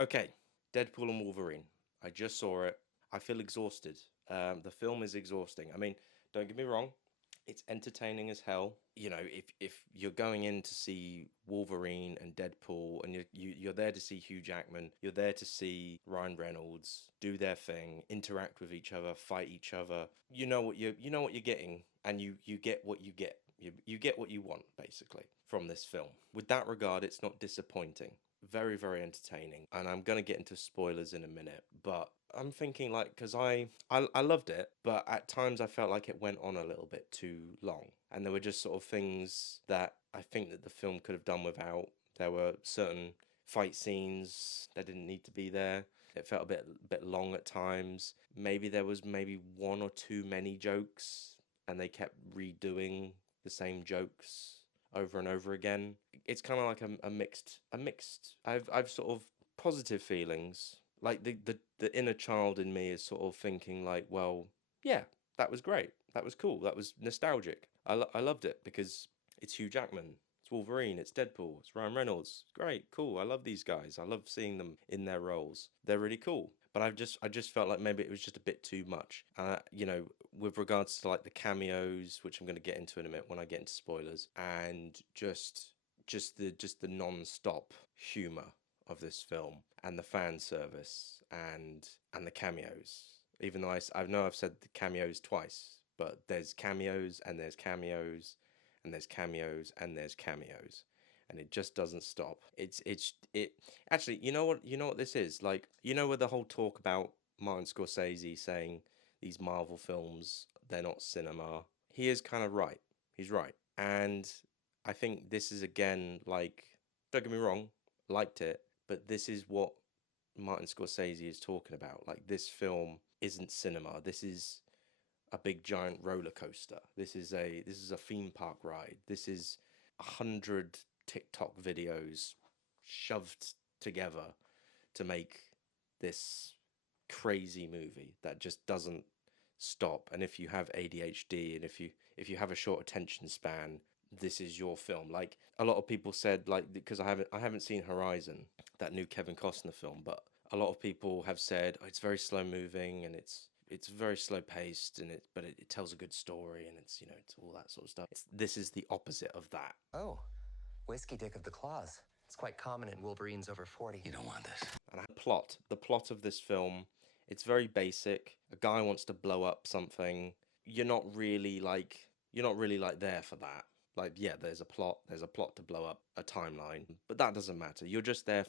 Okay, Deadpool and Wolverine. I just saw it. I feel exhausted. The film is exhausting. I mean, don't get me wrong, it's entertaining as hell. You know, if you're going in to see Wolverine and Deadpool, and you're there to see Hugh Jackman, you're there to see Ryan Reynolds do their thing, interact with each other, fight each other. You know what you're getting, and you get what you get. You get what you want basically from this film. With that regard, it's not disappointing. Very, very entertaining, and I'm gonna get into spoilers in a minute, but I'm thinking like because I loved it, but at times I felt like it went on a little bit too long, and there were just sort of things that I think that the film could have done without. There were certain fight scenes that didn't need to be there. It felt a bit long at times. Maybe there was maybe one or two many jokes, and they kept redoing the same jokes over and over again. It's kind of like a mixed. I've sort of positive feelings. Like the inner child in me is sort of thinking like, well, yeah, that was great. That was cool. That was nostalgic. I loved it because it's Hugh Jackman. It's Wolverine. It's Deadpool. It's Ryan Reynolds. Great, cool. I love these guys. I love seeing them in their roles. They're really cool. But I just felt like maybe it was just a bit too much. With regards to like the cameos, which I'm going to get into in a minute when I get into spoilers, and just the non-stop humor of this film and the fan service and the cameos. Even though I know I've said the cameos twice, but there's cameos and there's cameos and there's cameos and there's cameos, and it just doesn't stop. It actually, you know what this is like. You know, with the whole talk about Martin Scorsese saying these Marvel films they're not cinema. He is kind of right. He's right, and I think this is again like. Don't get me wrong, liked it, but this is what Martin Scorsese is talking about. Like this film isn't cinema. This is a big giant roller coaster. This is a theme park ride. This is 100 TikTok videos shoved together to make this crazy movie that just doesn't stop. And if you have ADHD and if you have a short attention span, this is your film. Like a lot of people said, like because I haven't seen Horizon, that new Kevin Costner film, but a lot of people have said oh, it's very slow moving and it's very slow paced and it tells a good story and it's all that sort of stuff. This is the opposite of that. Oh, whiskey dick of the claws. It's quite common in Wolverines over 40. You don't want this. And the plot of this film, it's very basic. A guy wants to blow up something. You're not really like there for that. Like, yeah, there's a plot to blow up a timeline, but that doesn't matter. You're just there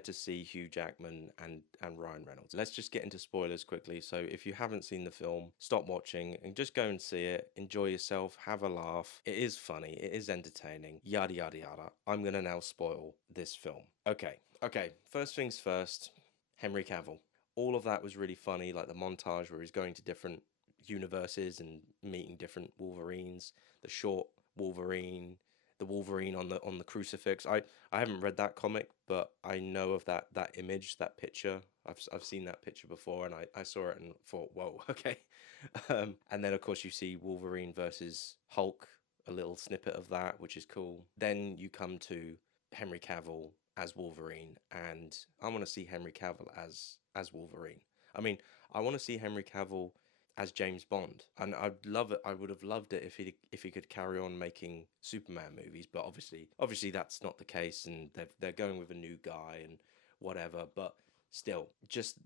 to see Hugh Jackman and Ryan Reynolds. Let's just get into spoilers quickly. So if you haven't seen the film, stop watching and just go and see it. Enjoy yourself, have a laugh. It is funny, it is entertaining. Yada yada yada. I'm going to now spoil this film. Okay. First things first, Henry Cavill. All of that was really funny, like the montage where he's going to different universes and meeting different Wolverines. The short Wolverine, the Wolverine on the crucifix. I haven't read that comic, but I know of that image, that picture. I've seen that picture before, and I saw it and thought, whoa, okay. And then of course you see Wolverine versus Hulk, a little snippet of that, which is cool. Then you come to Henry Cavill as Wolverine, and I want to see Henry Cavill as Wolverine. I mean, I want to see Henry Cavill as James Bond, and I'd love it. I would have loved it if he could carry on making Superman movies, but obviously that's not the case, and they're going with a new guy and whatever. But still, just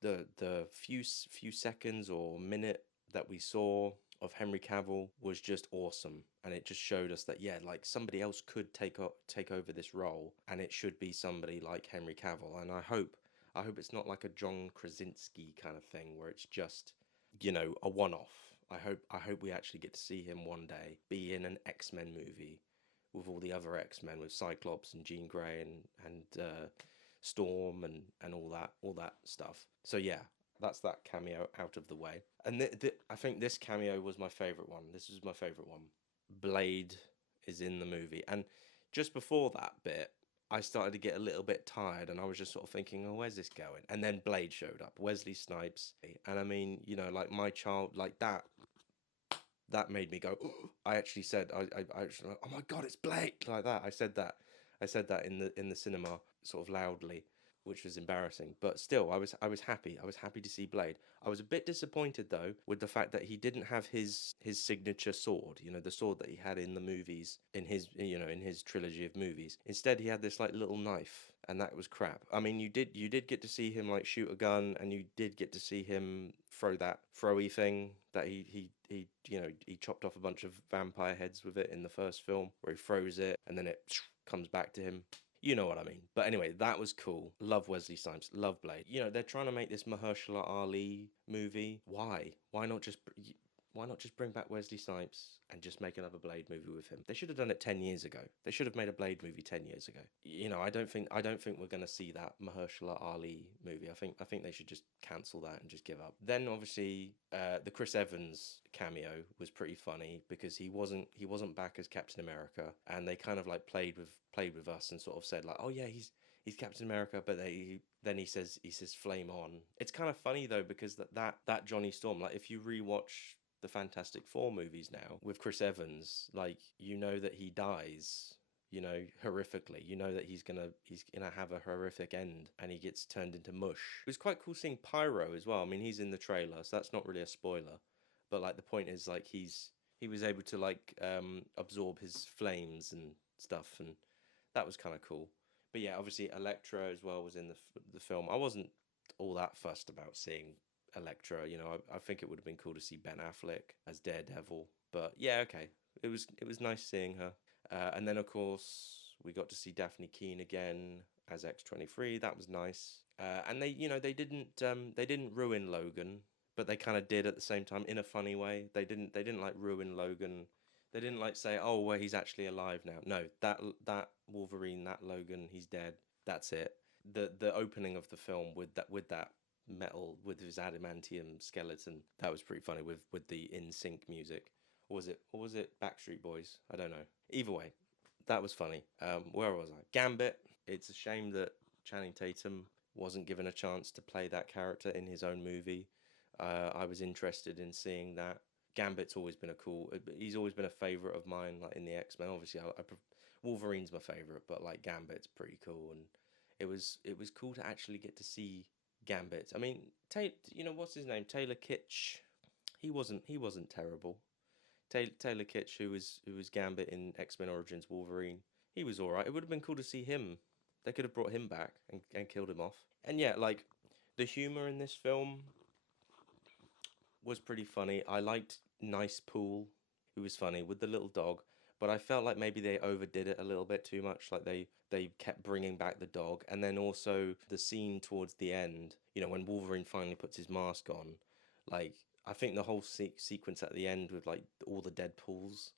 the few seconds or minute that we saw of Henry Cavill was just awesome, and it just showed us that yeah, like somebody else could take over this role, and it should be somebody like Henry Cavill. And I hope it's not like a John Krasinski kind of thing where it's just a one-off. I hope we actually get to see him one day be in an X-Men movie with all the other X-Men, with Cyclops and Jean Grey and Storm and all that stuff. So yeah, that's that cameo out of the way. And I think this cameo was my favorite one. This was my favorite one. Blade is in the movie, and just before that bit, I started to get a little bit tired, and I was just sort of thinking, "Oh, where's this going?" And then Blade showed up, Wesley Snipes, and I mean, like my child, like that. That made me go. I actually said, I actually, "Oh my God, it's Blade!" Like that. I said that in the cinema, sort of loudly. which was embarrassing. But still, I was happy. I was happy to see Blade. I was a bit disappointed though with the fact that he didn't have his signature sword. You know, the sword that he had in the movies, in his in his trilogy of movies. Instead, he had this like little knife, and that was crap. I mean, you did get to see him like shoot a gun, and you did get to see him throw that throwy thing that he chopped off a bunch of vampire heads with it in the first film, where he throws it and then it comes back to him. You know what I mean. But anyway, that was cool. Love Wesley Snipes. Love Blade. You know, they're trying to make this Mahershala Ali movie. Why? Why not just bring back Wesley Snipes and just make another Blade movie with him? They should have done it 10 years ago. They should have made a Blade movie 10 years ago. You know, I don't think we're going to see that Mahershala Ali movie. I think they should just cancel that and just give up. Then obviously, the Chris Evans cameo was pretty funny because he wasn't back as Captain America, and they kind of like played with us and sort of said like, oh yeah, he's Captain America, but then he says flame on. It's kind of funny though because that Johnny Storm, like if you rewatch the Fantastic Four movies now with Chris Evans, like you know that he dies, horrifically. You know that he's gonna have a horrific end and he gets turned into mush. It was quite cool seeing Pyro as well. I mean, he's in the trailer, so that's not really a spoiler. But like the point is like he was able to like absorb his flames and stuff, and that was kind of cool. But yeah, obviously Elektra as well was in the film. I wasn't all that fussed about seeing Elektra. I think it would have been cool to see Ben Affleck as Daredevil. But yeah, okay, it was nice seeing her. And then of course we got to see Daphne Keane again as X-23. That was nice. And they didn't ruin Logan, but they kind of did at the same time in a funny way. They didn't like ruin Logan. They didn't like say, "Oh, well, he's actually alive now." No, that Wolverine, that Logan, he's dead. That's it. The opening of the film with that metal with his adamantium skeleton, that was pretty funny with the in sync music. Or was it Backstreet Boys? I don't know. Either way, that was funny. Where was I? Gambit. It's a shame that Channing Tatum wasn't given a chance to play that character in his own movie. I was interested in seeing that. Gambit's always been a cool. He's always been a favorite of mine, like in the X-Men. Obviously, Wolverine's my favorite, but like Gambit's pretty cool, and it was cool to actually get to see Gambit. I mean, what's his name? Taylor Kitsch. He wasn't terrible. Taylor Kitsch, who was Gambit in X-Men Origins Wolverine, he was all right. It would have been cool to see him. They could have brought him back and killed him off. And yeah, like the humor in this film was pretty funny. I liked Nice Pool, who was funny with the little dog, but I felt like maybe they overdid it a little bit too much. Like they kept bringing back the dog, and then also the scene towards the end. When Wolverine finally puts his mask on, like I think the whole sequence at the end with like all the Deadpools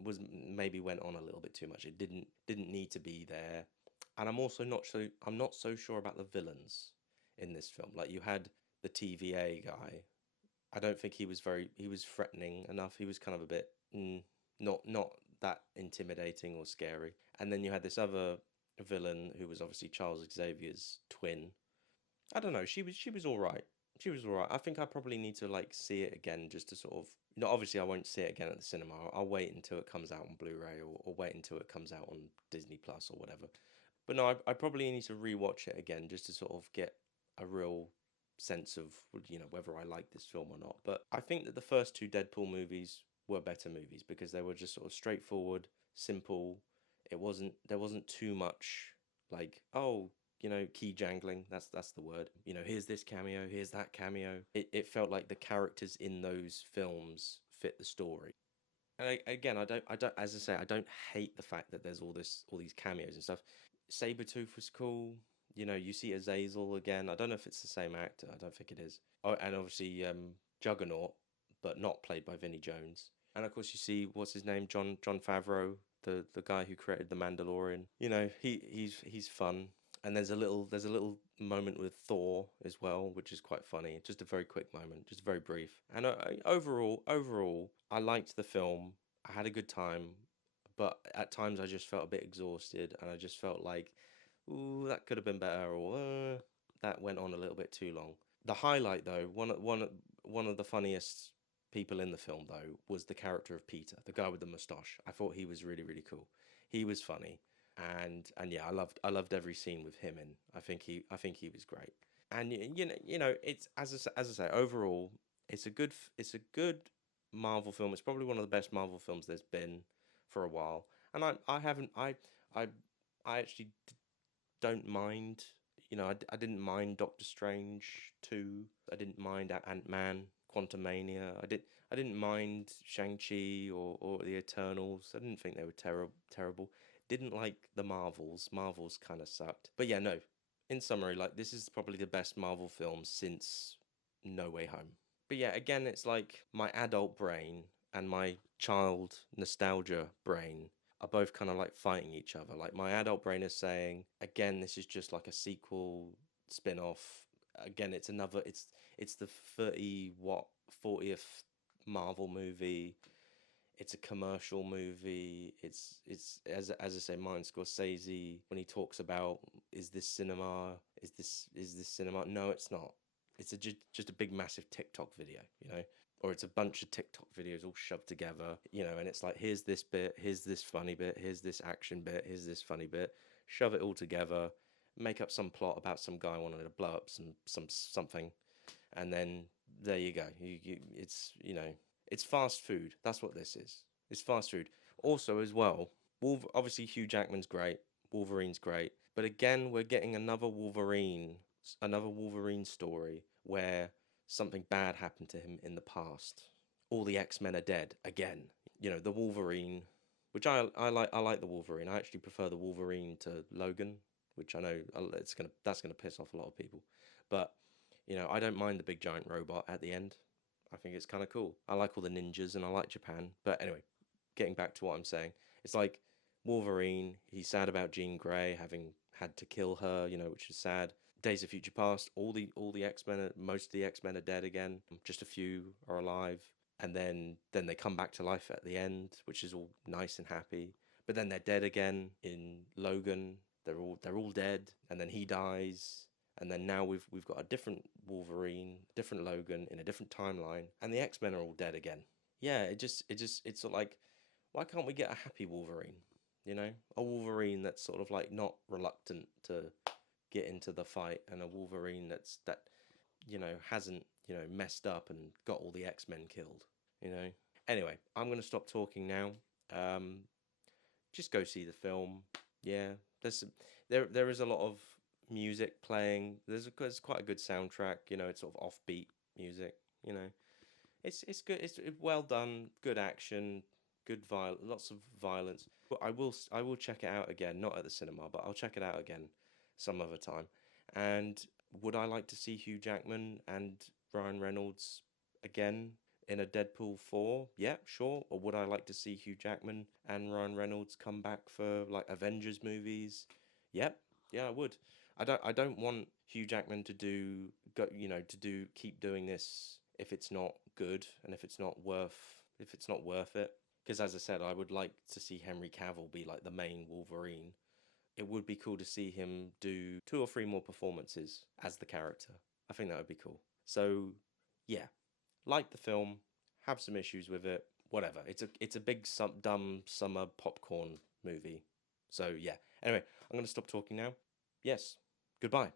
was maybe went on a little bit too much. It didn't need to be there, and I'm not so sure about the villains in this film. Like you had the TVA guy. I don't think he was threatening enough. He was kind of a bit not that intimidating or scary. And then you had this other villain who was obviously Charles Xavier's twin. I don't know. She was all right. She was all right. I think I probably need to like see it again just to sort of. Obviously I won't see it again at the cinema. I'll wait until it comes out on Blu-ray or wait until it comes out on Disney Plus or whatever. But no, I probably need to rewatch it again just to sort of get a real sense of whether I like this film or not. But I think that the first two Deadpool movies were better movies because they were just sort of straightforward, simple. There wasn't too much like, oh, key jangling. That's the word. Here's this cameo, here's that cameo. It felt like the characters in those films fit the story. And again, I don't, as I say, I don't hate the fact that there's all these cameos and stuff. Sabretooth was cool. You see Azazel again. I don't know if it's the same actor. I don't think it is. Oh, and obviously Juggernaut, but not played by Vinnie Jones. And of course, you see what's his name, John Favreau, the guy who created the Mandalorian. He's fun. And there's a little moment with Thor as well, which is quite funny. Just a very quick moment, just very brief. And overall, I liked the film. I had a good time, but at times I just felt a bit exhausted, and I just felt like, ooh, that could have been better, or that went on a little bit too long. The highlight, though, one of the funniest people in the film, though, was the character of Peter, the guy with the mustache. I thought he was really, really cool. He was funny. and yeah, I loved every scene with him in. I think he was great. And it's as I say, overall, it's a good Marvel film. It's probably one of the best Marvel films there's been for a while. And I haven't I I actually don't mind. I didn't mind Doctor Strange 2. I didn't mind Ant-Man, Quantumania. I didn't mind Shang-Chi or the Eternals. I didn't think they were terrible. Didn't like the Marvels. Marvels kind of sucked. But yeah, no. In summary, like this is probably the best Marvel film since No Way Home. But yeah, again, it's like my adult brain and my child nostalgia brain are both kind of like fighting each other. Like my adult brain is saying, again, this is just like a sequel spin-off. Again, it's the 40th Marvel movie. It's a commercial movie. It's as I say, Martin Scorsese when he talks about is this cinema? Is this cinema? No, it's not. It's just a big massive TikTok video, or it's a bunch of TikTok videos all shoved together, and it's like here's this bit, here's this funny bit, here's this action bit, here's this funny bit, shove it all together, make up some plot about some guy wanting to blow up something, and then there you go. It's fast food. That's what this is. It's fast food. Also, as well, obviously Hugh Jackman's great. Wolverine's great. But again, we're getting another Wolverine story where something bad happened to him in the past. All the X-Men are dead again. The Wolverine, which I like the Wolverine. I actually prefer the Wolverine to Logan, which I know that's gonna piss off a lot of people. But I don't mind the big giant robot at the end. I think it's kind of cool. I like all the ninjas and I like Japan. But anyway, getting back to what I'm saying, it's like Wolverine, he's sad about Jean Grey having had to kill her, which is sad. Days of Future Past, all the X-Men, most of the X-Men are dead again. Just a few are alive. And then they come back to life at the end, which is all nice and happy. But then they're dead again in Logan. They're all dead, and then he dies, and then now we've got a different Wolverine, different Logan in a different timeline, and the X-Men are all dead again. Yeah, it's sort of like, why can't we get a happy Wolverine? A Wolverine that's sort of like not reluctant to get into the fight, and a Wolverine that hasn't messed up and got all the X-Men killed. You know. Anyway, I'm gonna stop talking now. Um, just go see the film. Yeah, there is a lot of music playing. There's quite a good soundtrack. It's sort of offbeat music. You know, it's good. It's well done. Good action. Lots of violence. But I will check it out again. Not at the cinema, but I'll check it out again some other time. And would I like to see Hugh Jackman and Ryan Reynolds again in a Deadpool 4? Yeah, sure. Or would I like to see Hugh Jackman and Ryan Reynolds come back for like Avengers movies? Yep. Yeah, I would. I don't want Hugh Jackman to keep doing this if it's not good and if it's not worth it. Because as I said, I would like to see Henry Cavill be like the main Wolverine. It would be cool to see him do 2 or 3 more performances as the character. I think that would be cool. So, yeah, like the film, have some issues with it, whatever. It's a big dumb summer popcorn movie. So yeah. Anyway, I'm gonna stop talking now. Yes. Goodbye.